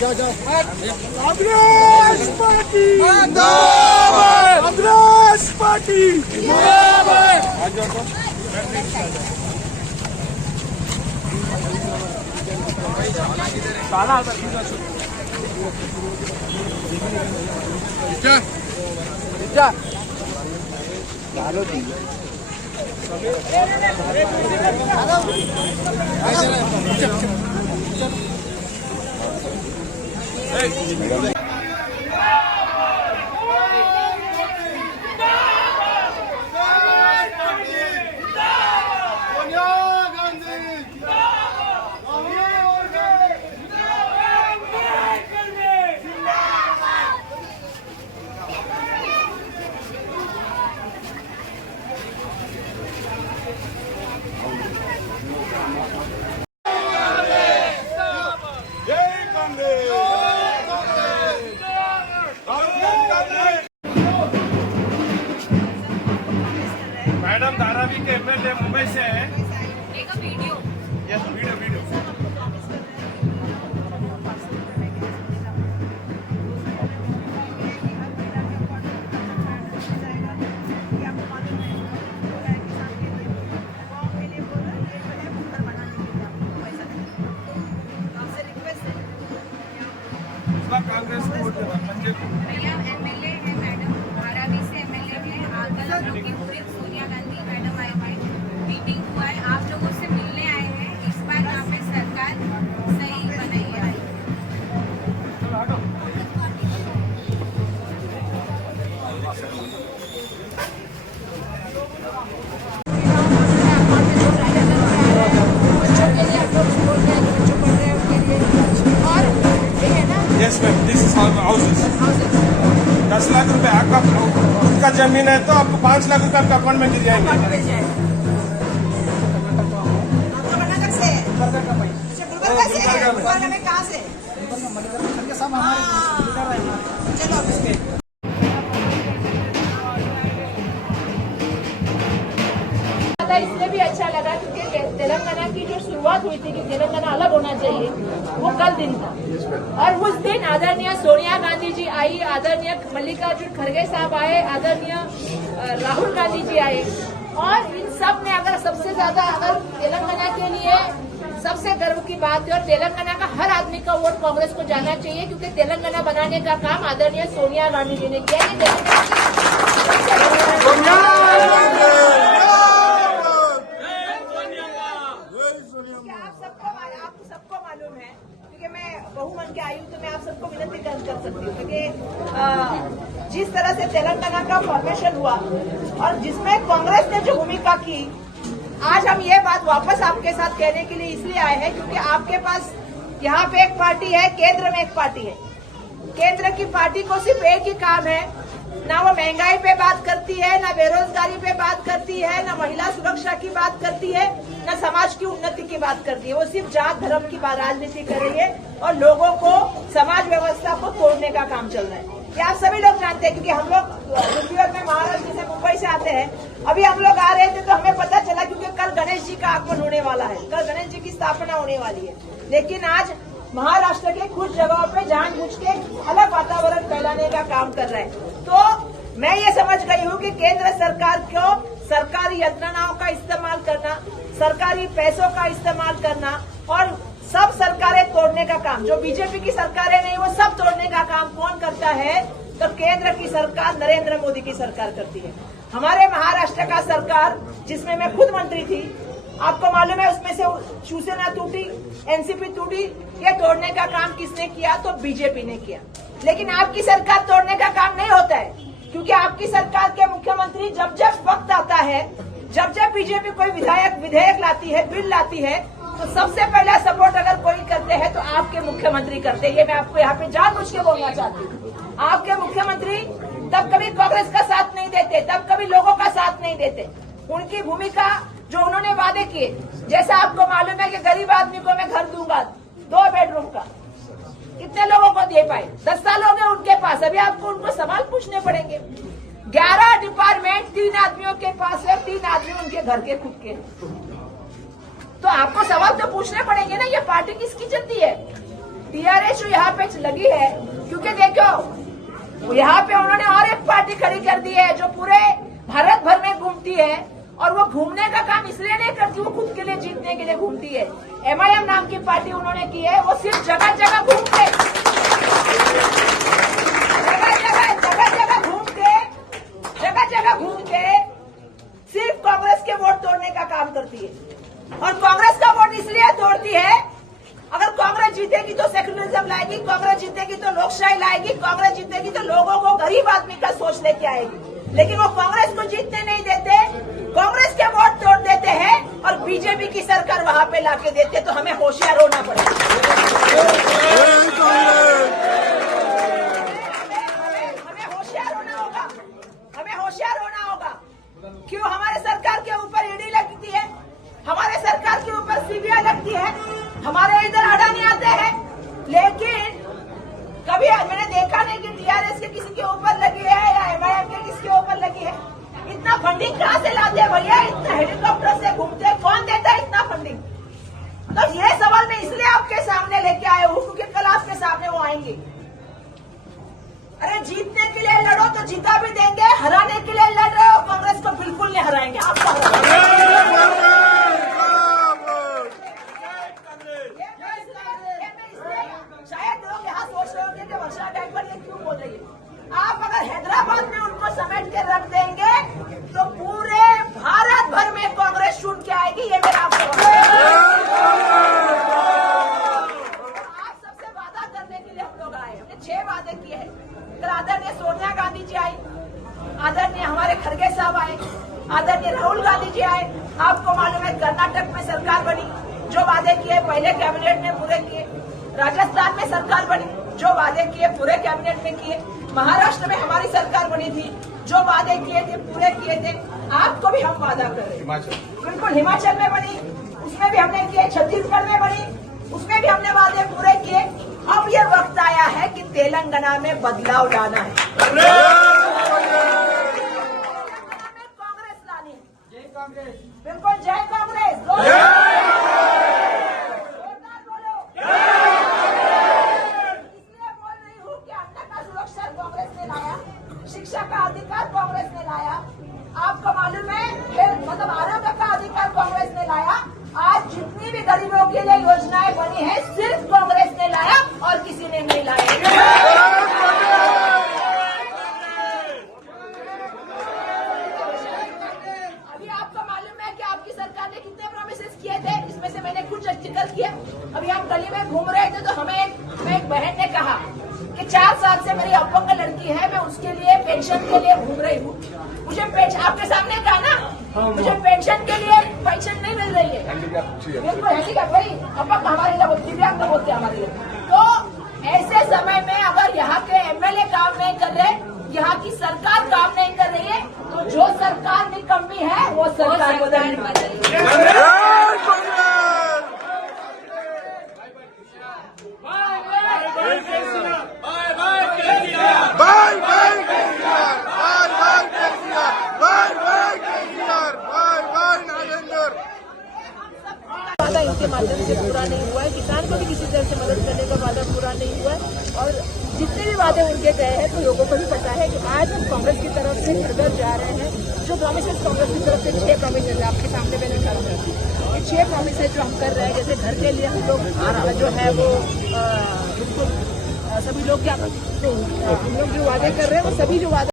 Congress party जिंदाबाद, Congress party जिंदाबाद। Madam Dharavi के एमएलए मुंबई से है। Video yes video video Congress को वोट देना भैया एमएलए है मैडम धारावी से एमएलए है आकर लोग सोनिया गांधी मैडम आए हुए मीटिंग हुआ है आप लोगों से मिलने आए हैं इस बार यहाँ पे सरकार सही बनाई है। Yes ma'am this is houses 10 lakh रुपए आपका खुद का जमीन है तो आपको 5 लाख रुपए आपका अकाउंट में गिर जाएंगे। इसलिए भी अच्छा लगा क्योंकि तेलंगाना की जो शुरुआत हुई थी कि तेलंगाना अलग होना चाहिए वो कल दिन था और उस दिन आदरणीय सोनिया गांधी जी आई, आदरणीय मल्लिकार्जुन खड़गे साहब आए, आदरणीय राहुल गांधी जी आए और इन सब ने अगर सबसे ज्यादा अगर तेलंगाना के लिए सबसे गर्व की बात है और तेलंगाना का हर आदमी का वोट कांग्रेस को जाना चाहिए क्योंकि तेलंगाना बनाने का काम आदरणीय सोनिया गांधी जी ने किया। आपको सबको मालूम है क्योंकि मैं बहुमन के आई हूँ तो मैं आप सबको विनती कर सकती हूँ क्योंकि जिस तरह से तेलंगाना का फॉर्मेशन हुआ और जिसमें कांग्रेस ने जो भूमिका की, आज हम ये बात वापस आपके साथ कहने के लिए इसलिए आए हैं क्योंकि आपके पास यहाँ पे एक पार्टी है, केंद्र में एक पार्टी है। केंद्र की पार्टी को सिर्फ एक ही काम है, ना वो महंगाई पे बात करती है, ना बेरोजगारी पे बात करती है, ना महिला सुरक्षा की बात करती है, ना समाज की उन्नति की बात करती है। वो सिर्फ जात धर्म की राजनीति कर रही है और लोगों को समाज व्यवस्था को तोड़ने का काम चल रहा है। ये आप सभी लोग जानते हैं क्योंकि हम लोग यूपी और में महाराष्ट्र से मुंबई से आते हैं। अभी हम लोग आ रहे थे तो हमें पता चला क्योंकि कल गणेश जी का आगमन होने वाला है, कल गणेश जी की स्थापना होने वाली है, लेकिन आज महाराष्ट्र के कुछ जगहों पे जानबूझ के अलग वातावरण फैलाने का काम कर रहे हैं। तो मैं ये समझ गई हूँ कि केंद्र सरकार को सरकारी यंत्रणाओं का इस्तेमाल करना, सरकारी पैसों का इस्तेमाल करना और सब सरकारें तोड़ने का काम, जो बीजेपी की सरकारें नहीं वो सब तोड़ने का काम कौन करता है? तो केंद्र की सरकार नरेंद्र मोदी की सरकार करती है। हमारे महाराष्ट्र का सरकार जिसमें मैं खुद मंत्री थी, आपको मालूम है उसमें से शिवसेना टूटी, एनसीपी टूटी, ये तोड़ने का काम किसने किया? तो बीजेपी ने किया। लेकिन आपकी सरकार तोड़ने का काम नहीं होता है क्योंकि आपकी सरकार के मुख्यमंत्री जब जब वक्त आता है, जब जब बीजेपी कोई विधेयक लाती है, बिल लाती है, तो सबसे पहले सपोर्ट अगर कोई करते हैं तो आपके मुख्यमंत्री करते हैं। ये मैं आपको यहाँ पे जानबूझ के बोलना चाहती हूँ। आपके मुख्यमंत्री तब कभी कांग्रेस का साथ नहीं देते, तब कभी लोगों का साथ नहीं देते। उनकी भूमिका जो उन्होंने वादे किए, जैसा आपको मालूम है कि गरीब आदमी को मैं घर दूंगा 2 बेडरूम का, कितने लोगों को दे पाए? 10 साल हो गए उनके पास, अभी आपको उनको सवाल पूछने पड़ेंगे। 11 डिपार्टमेंट 3 आदमियों के पास है, 3 आदमी उनके घर के खुद के, तो आपको सवाल तो पूछने पड़ेंगे ना, ये पार्टी किसकी चलती है? टीआरएस यहाँ पे लगी है क्योंकि देखो यहाँ पे उन्होंने और एक पार्टी खड़ी कर दी है जो पूरे भारत भर में घूमती है, और वो घूमने का काम इसलिए नहीं करती, वो खुद के लिए जीतने के लिए घूमती है। MIM नाम की पार्टी उन्होंने की है, वो सिर्फ जगह जगह घूम के सिर्फ कांग्रेस के वोट तोड़ने का काम करती है। और कांग्रेस का वोट इसलिए तोड़ती है, अगर कांग्रेस जीतेगी तो सेक्युलरिज्म लाएगी, कांग्रेस जीतेगी तो लोकशाही लाएगी, कांग्रेस जीतेगी तो लोगों को गरीब आदमी का सोच लेके आएगी। लेकिन वो कांग्रेस को जीतने नहीं देते, कांग्रेस के वोट तोड़ देते हैं और बीजेपी की सरकार वहां पे लाके देते, तो हमें होशियार होना पड़ेगा। हमें होशियार होना होगा, हमें होशियार होना होगा। क्यों हमारे सरकार के ऊपर ईडी लगती है, हमारे सरकार के ऊपर CBI लगती है, हमारे इधर अडानी आते हैं, लेकिन कभी मैंने देखा नहीं कि टीआरएस के किसी के ऊपर लगी है या MIM के किसके ऊपर लगी है। इतना फंडिंग कहाँ से लाते हैं भैया? इतना हेलीकॉप्टर से घूमते हैं, कौन देता है इतना फंडिंग? तो ये सवाल मैं इसलिए आपके सामने लेके आया हूँ क्योंकि कल आपके सामने वो आएंगे। अरे जीतने के लिए लड़ो तो जीता भी देंगे, हराने के लिए लड़ रहे हो, कांग्रेस को बिल्कुल नहीं हराएंगे। आपको शायद लोग यहाँ सोच रहे होंगे कि वर्षा टाइम पर ये क्यों बोल रही है। आप अगर हैदराबाद में उनको समेट के रख देंगे तो पूरे भारत भर में कांग्रेस छूट के आएगी, ये मेरा आपको आप सबसे वादा करने के लिए हम लोग आए। हमने 6 वादे किए हैं। कल आदरणीय सोनिया गांधी जी आई, आदरणीय हमारे खड़गे साहब आए, आदरणीय राहुल गांधी जी आए। आपको मालूम है कर्नाटक में सरकार बनी, जो वादे किए पहले कैबिनेट ने पूरे किए। राजस्थान में सरकार बनी, जो वादे किए पूरे कैबिनेट में किए। महाराष्ट्र में हमारी सरकार बनी थी, जो वादे किए थे पूरे किए थे। आपको भी हम वादा कर रहे हैं। बिल्कुल हिमाचल में बनी, उसमें भी हमने किए। छत्तीसगढ़ में बनी, उसमें भी हमने वादे पूरे किए। अब ये वक्त आया है कि तेलंगाना में बदलाव लाना है, कांग्रेस लानी है। जय कांग्रेस, बिल्कुल जय कांग्रेस, जोरदार बोलो। इसलिए बोल रही हूँ कि अन्न का सुरक्षा कांग्रेस ने लाया, शिक्षा का अधिकार कांग्रेस ने लाया, आपको मालूम है मतलब आरोग्य का अधिकार कांग्रेस ने लाया। आज जितनी भी गरीबों के लिए योजनाएं बनी है सिर्फ कांग्रेस ने लाया और किसी ने नहीं लाया। अभी आपको मालूम है कि आपकी सरकार ने कितने प्रोमिसेस किए थे, इसमें से मैंने कुछ जिक्र किया। अभी हम गली में घूम रहे थे तो हमें एक बहन ने कहा कि 4 साल से मेरी अपंग लड़की है, मैं उसके लिए पेंशन के लिए घूम रही हूँ। मुझे पेंशन आपके सामने कहा ना, मुझे पेंशन के लिए पेंशन नहीं मिल रही है। बिल्कुल हैंडीकैप भाई, अपंग हमारे लिए बोलती, दिव्यांग बोलते हमारे लिए। तो ऐसे समय में अगर यहाँ के MLA काम नहीं कर रहे, यहाँ की सरकार काम नहीं कर रही है, तो जो सरकार निकम्मी है वो सरकार बदलनी। वादा इनके माध्यम से पूरा नहीं हुआ है, किसान को भी किसी तरह से मदद करने का वादा पूरा नहीं हुआ है, और जितने भी वादे उनके गए हैं तो लोगों को भी पता है कि आज हम कांग्रेस की तरफ से घर जा रहे हैं। जो प्रोमिसेस कांग्रेस की तरफ से 6 प्रोमिसेस आपके सामने मैंने कर रहे हैं, ये 6 प्रोमिसेस जो हम कर रहे हैं, जैसे घर के लिए हम लोग जो है वो बिल्कुल सभी लोग क्या हम लोग जो वादे कर रहे हैं वो सभी जो वादे